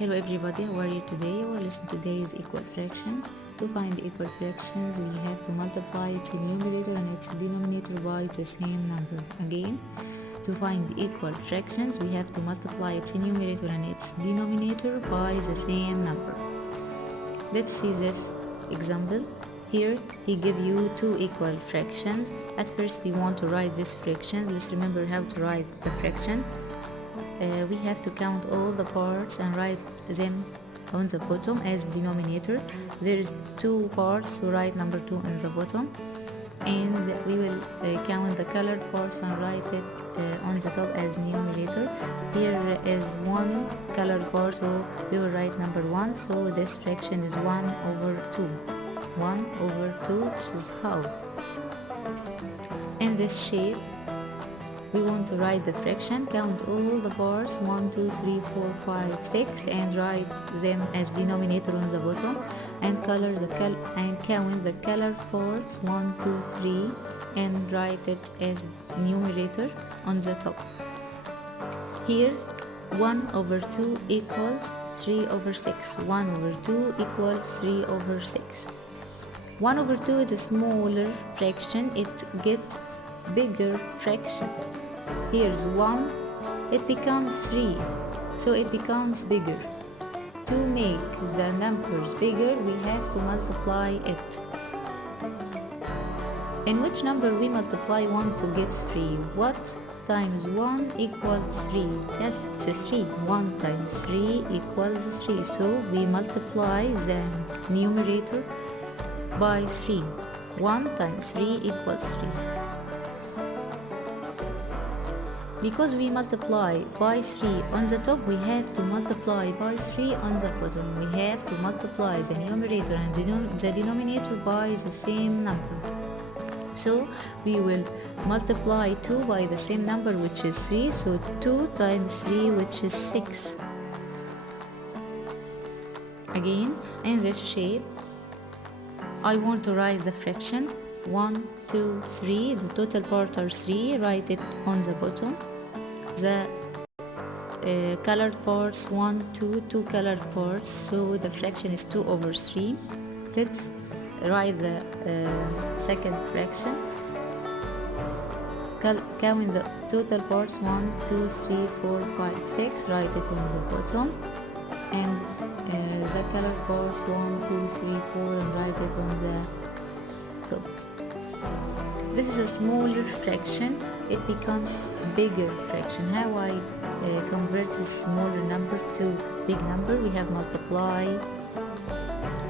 Hello everybody, how are you today? We'll listen to today's equal fractions. To find equal fractions, we have to multiply its numerator and its denominator by the same number. Again, to find equal fractions, we have to multiply its numerator and its denominator by the same number. Let's see this example. Here, he give you two equal fractions. At first, we want to write this fraction. Let's remember how to write the fraction. We have to count all the parts and write them on the bottom as denominator. There is two parts, so write number 2 on the bottom, and we will count the colored parts and write it on the top as numerator. Here is one colored part, so we will write number 1, so this fraction is 1 over 2. 1 over 2, which is half. In this shape, we want to write the fraction, count all the parts 1, 2, 3, 4, 5, 6 and write them as denominator on the bottom, and count the colored parts 1, 2, 3 and write it as numerator on the top. Here 1 over 2 equals 3 over 6. 1 over 2 equals 3 over 6. 1 over 2 is a smaller fraction, it gets bigger fraction. Here's 1, it becomes 3, so it becomes bigger. To make the numbers bigger, we have to multiply it. In which number we multiply 1 to get 3? What times 1 equals 3? Yes, it's 3. 1 times 3 equals 3, so we multiply the numerator by 3. 1 times 3 equals 3. Because we multiply by 3 on the top, we have to multiply by 3 on the bottom. We have to multiply the numerator and the denominator by the same number. So we will multiply 2 by the same number, which is 3. So 2 times 3, which is 6. Again, in this shape, I want to write the fraction 1, 2, 3. The total part are 3. Write it on the bottom. The colored parts 1, 2, 2 colored parts, so the fraction is 2 over 3. Let's write the second fraction. Count the total parts 1, 2, 3, 4, 5, 6. Write it on the bottom, and the colored parts 1, 2, 3, 4 and write it on the top. This is a smaller fraction, it becomes bigger fraction. How I convert this smaller number to big number? We have multiply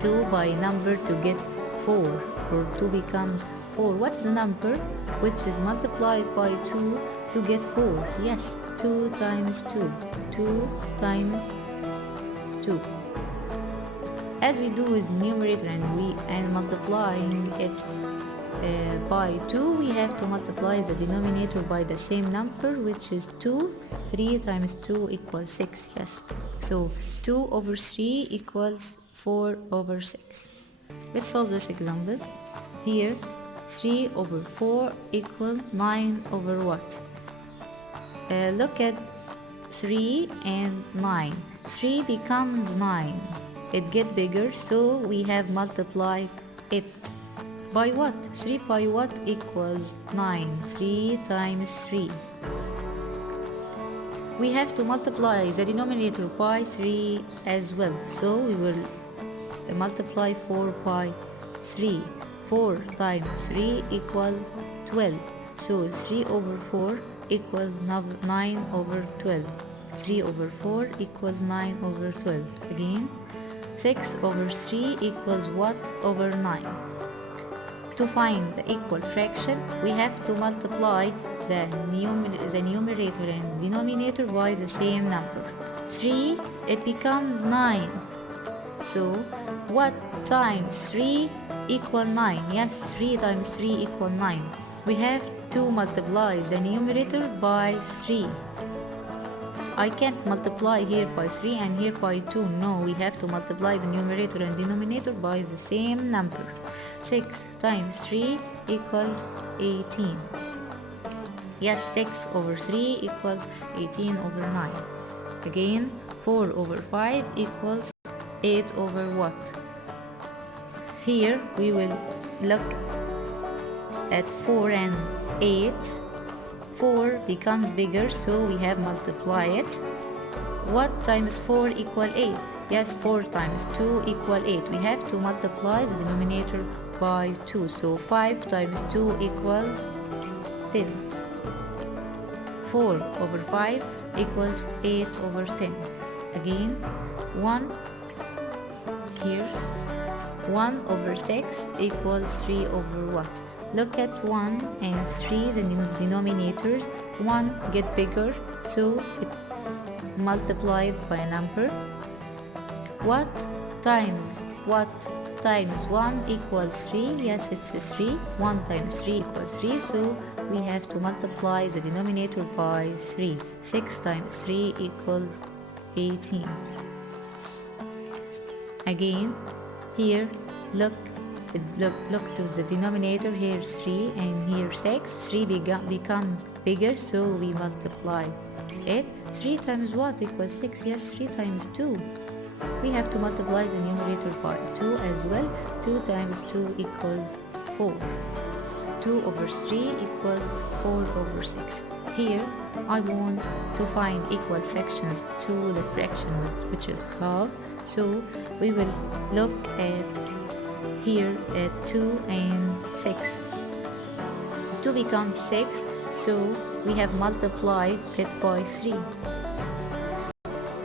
2 by number to get 4, or 2 becomes 4. What is the number which is multiplied by 2 to get 4? Yes, 2 times 2. 2 times 2. As we do with numerator and multiplying it by 2, we have to multiply the denominator by the same number, which is 2. 3 times 2 equals 6. Yes, so 2 over 3 equals 4 over 6. Let's solve this example. Here 3 over 4 equals 9 over what? Look at 3 and 9. 3 becomes 9. It gets bigger, so we have multiplied it. By what? 3 by what equals 9? 3 times 3. We have to multiply the denominator by 3 as well. So we will multiply 4 by 3. 4 times 3 equals 12. So 3 over 4 equals 9 over 12. 3 over 4 equals 9 over 12. Again, 6 over 3 equals what over 9? To find the equal fraction, we have to multiply the numerator and denominator by the same number. 3, it becomes 9. So, what times 3 equal 9? Yes, 3 times 3 equal 9. We have to multiply the numerator by 3. I can't multiply here by 3 and here by 2. No, we have to multiply the numerator and denominator by the same number. 6 times 3 equals 18. Yes, 6 over 3 equals 18 over 9. Again, 4 over 5 equals 8 over what? Here we will look at 4 and 8. 4 becomes bigger, so we have multiply it. What times 4 equal 8? Yes, 4 times 2 equal 8. We have to multiply the denominator by 2. So 5 times 2 equals 10. 4 over 5 equals 8 over 10. Again, 1 here. 1 over 6 equals 3 over what? Look at 1 and 3, the denominators. 1 get bigger, so it multiplied by a number. What times 1 equals 3? Yes, it's 3. 1 times 3 equals 3, so we have to multiply the denominator by 3. 6 times 3 equals 18. Again, here look to the denominator. Here 3 and here 6. 3 becomes bigger, so we multiply it. 3 times what equals 6? Yes, 3 times 2. We have to multiply the numerator by 2 as well. 2 times 2 equals 4. 2 over 3 equals 4 over 6. Here I want to find equal fractions to the fraction which is half. So we will look at here at 2 and 6. 2 becomes 6, so we have multiplied it by 3.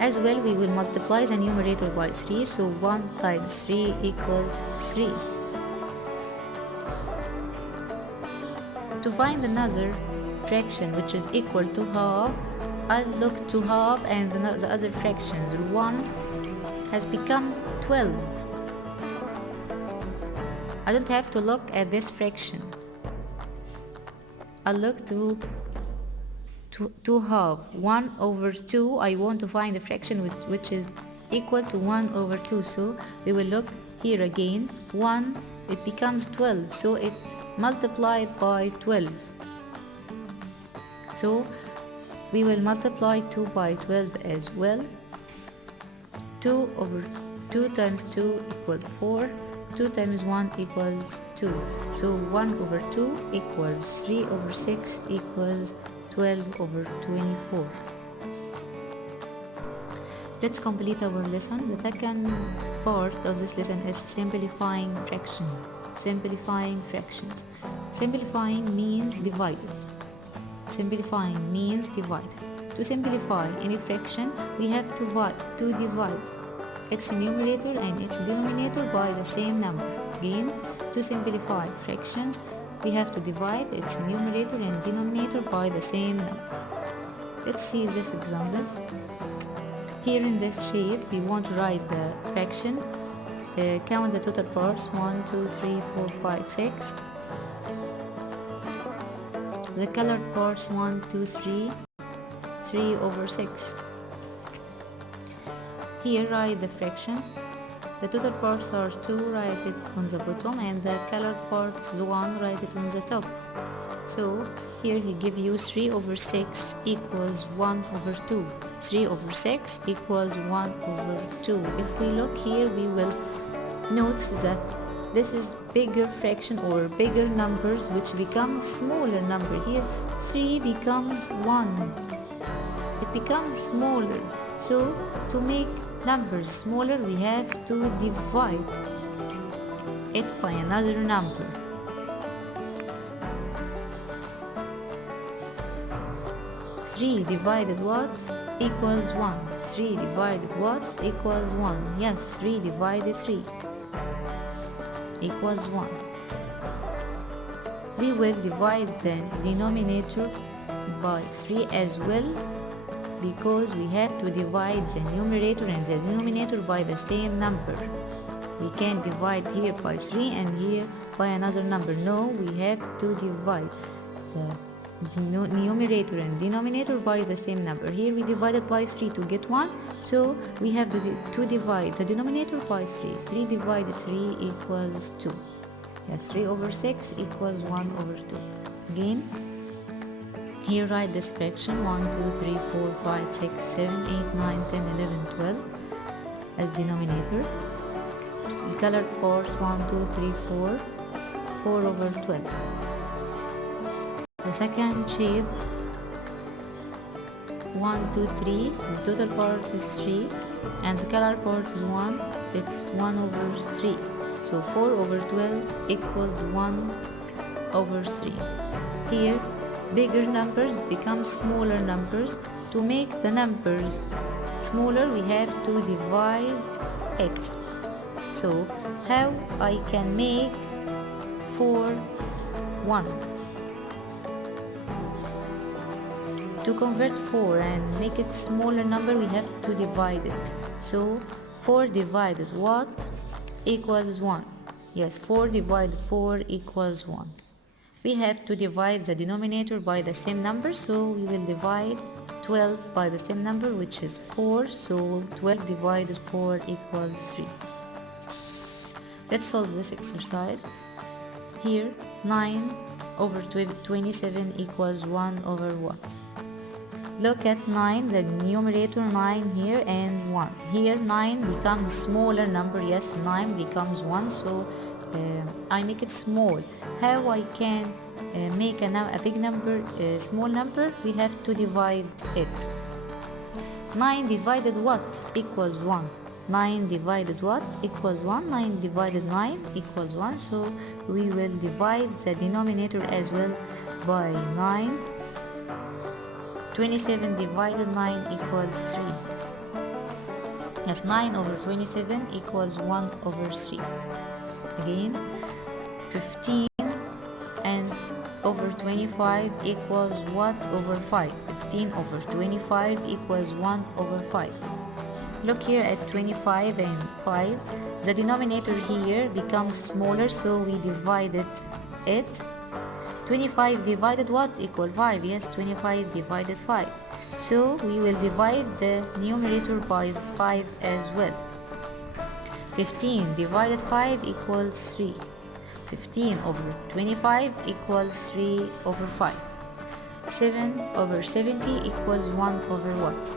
As well, we will multiply the numerator by 3, so 1 times 3 equals 3. To find another fraction which is equal to half, I'll look to half and the other fraction. 1 has become 12. I don't have to look at this fraction. I'll look to half. 1 over 2, I want to find a fraction which is equal to 1 over 2. So we will look here again. 1, it becomes 12, so it multiplied by 12. So we will multiply 2 by 12 as well. 2 times 2 equals 4. 2 times 1 equals 2. So 1 over 2 equals 3 over 6 equals 12 over 24. Let's complete our lesson. The second part of this lesson is simplifying fractions. Simplifying fractions. Simplifying means divided. Simplifying means divided. To simplify any fraction, we have to divide its numerator and its denominator by the same number. Again, to simplify fractions, we have to divide its numerator and denominator by the same number. Let's see this example. Here in this shape, we want to write the fraction. Count the total parts: 1, 2, 3, 4, 5, 6. The colored parts: 1, 2, 3, 3 over 6. Here write the fraction. The total parts are 2, write it on the bottom, and the colored parts 1, write it on the top. So here he give you 3 over 6 equals 1 over 2. 3 over 6 equals 1 over 2. If we look here, we will note that this is bigger fraction or bigger numbers which becomes smaller number. Here 3 becomes 1. It becomes smaller. So to make numbers smaller, we have to divide it by another number. 3 divided what equals 1. 3 divided what equals 1. Yes, 3 divided 3 equals 1. We will divide the denominator by 3 as well, because we have to divide the numerator and the denominator by the same number. We can't divide here by 3 and here by another number. No, we have to divide the numerator and denominator by the same number. Here we divided by 3 to get 1, so we have to divide the denominator by 3. 3 divided 3 equals 2. Yes, 3 over 6 equals 1 over 2. Again, Here write this fraction 1, 2, 3, 4, 5, 6, 7, 8, 9, 10, 11, 12 as denominator. Color parts 1, 2, 3, 4, 4 over 12. The second shape 1, 2, 3, the total part is 3 and the color part is 1, it's 1 over 3. So 4 over 12 equals 1 over 3. Here bigger numbers become smaller numbers. To make the numbers smaller we have to divide it. So how I can make 4 1? To convert 4 and make it smaller number we have to divide it. So 4 divided what equals 1? Yes, 4 divided 4 equals 1. We have to divide the denominator by the same number, so we will divide 12 by the same number, which is 4. So 12 divided 4 equals 3. Let's solve this exercise. Here 9 over 27 equals 1 over what? Look at 9, the numerator 9 here and 1. Here 9 becomes smaller number. Yes, 9 becomes 1, so I make it small. How I can make a big number small number? We have to divide it. 9 divided what equals 1? 9 divided what equals 1? 9 divided 9 equals 1. So we will divide the denominator as well by 9. 27 divided 9 equals 3. Yes, 9 over 27 equals 1 over 3. Again, 15 and over 25 equals what over 5? 15 over 25 equals 1 over 5. Look here at 25 and 5. The denominator here becomes smaller, so we divided it. 25 divided what equal 5? Yes, 25 divided 5. So we will divide the numerator by 5 as well. 15 divided 5 equals 3. 15 over 25 equals 3 over 5. 7 over 70 equals 1 over what?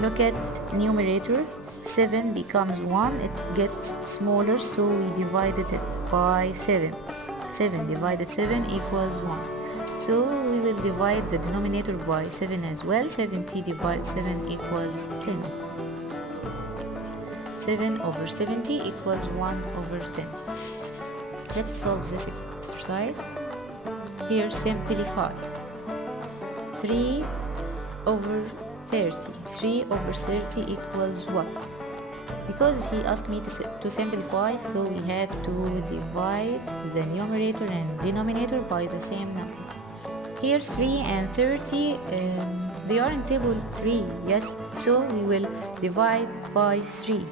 Look at numerator. 7 becomes 1. It gets smaller, so we divided it by 7. 7 divided 7 equals 1. So we will divide the denominator by 7 as well. 70 divided 7 equals 10. 7 over 70 equals 1 over 10. Let's solve this exercise. Here simplify. 3 over 30. 3 over 30 equals what? Because he asked me to simplify, so we have to divide the numerator and denominator by the same number. Here 3 and 30, they are in table 3, yes, so we will divide by 3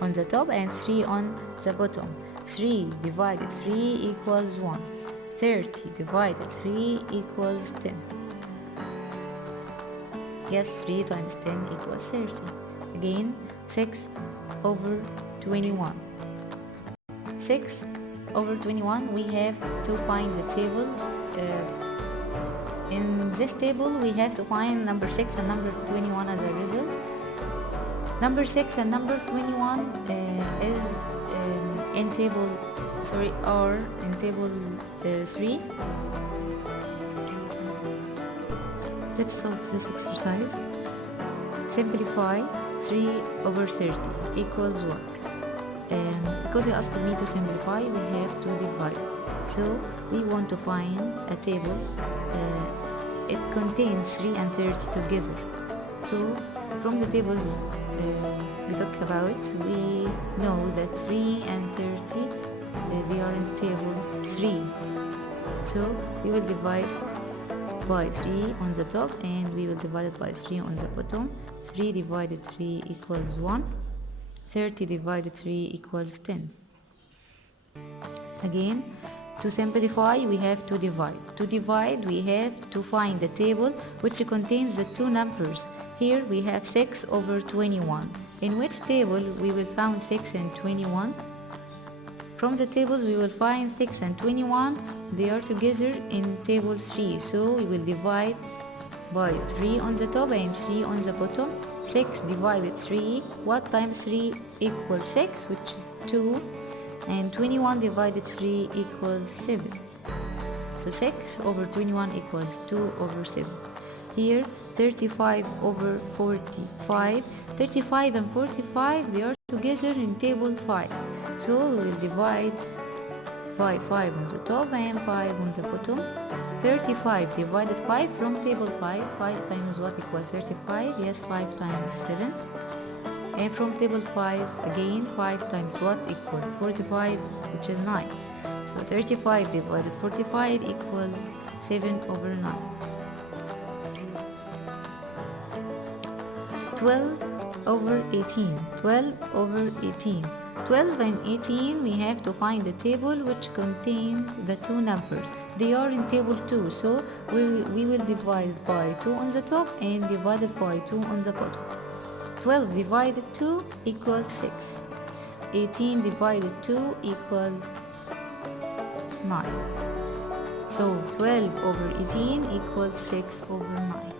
on the top and 3 on the bottom. 3 divided 3 equals 1. 30 divided 3 equals 10. Yes, 3 times 10 equals 30. Again, 6 over 21. 6 over 21, we have to find the table. In this table, we have to find number 6 and number 21 as a result. Number 6 and number 21 is in table, are in table 3. Let's solve this exercise. Simplify 3 over 30 equals what? Because he asked me to simplify, we have to divide. So we want to find a table. It contains 3 and 30 together. So from the tables we talk about, we know that 3 and 30 they are in table 3. So we will divide by 3 on the top and we will divide it by 3 on the bottom. 3 divided 3 equals 1. 30 divided 3 equals 10. Again, to simplify, we have to divide. To divide, we have to find the table which contains the two numbers. Here we have 6 over 21. In which table we will find 6 and 21? From the tables we will find 6 and 21. They are together in table 3. So we will divide by 3 on the top and 3 on the bottom. 6 divided 3. What times 3 equals 6, which is 2. And 21 divided 3 equals 7. So 6 over 21 equals 2 over 7. Here 35 over 45. 35 and 45, they are together in table 5. So we will divide by 5 on the top and 5 on the bottom. 35 divided 5 from table 5. 5 times what equals 35? Yes, 5 times 7. And from table 5 again, 5 times what equals 45, which is 9. So 35 divided 45 equals 7 over 9. 12 over 18. 12 over 18. 12 and 18, we have to find the table which contains the two numbers. They are in table 2, so we will divide by 2 on the top and divided by 2 on the bottom. 12 divided 2 equals 6. 18 divided 2 equals 9. So 12 over 18 equals 6 over 9.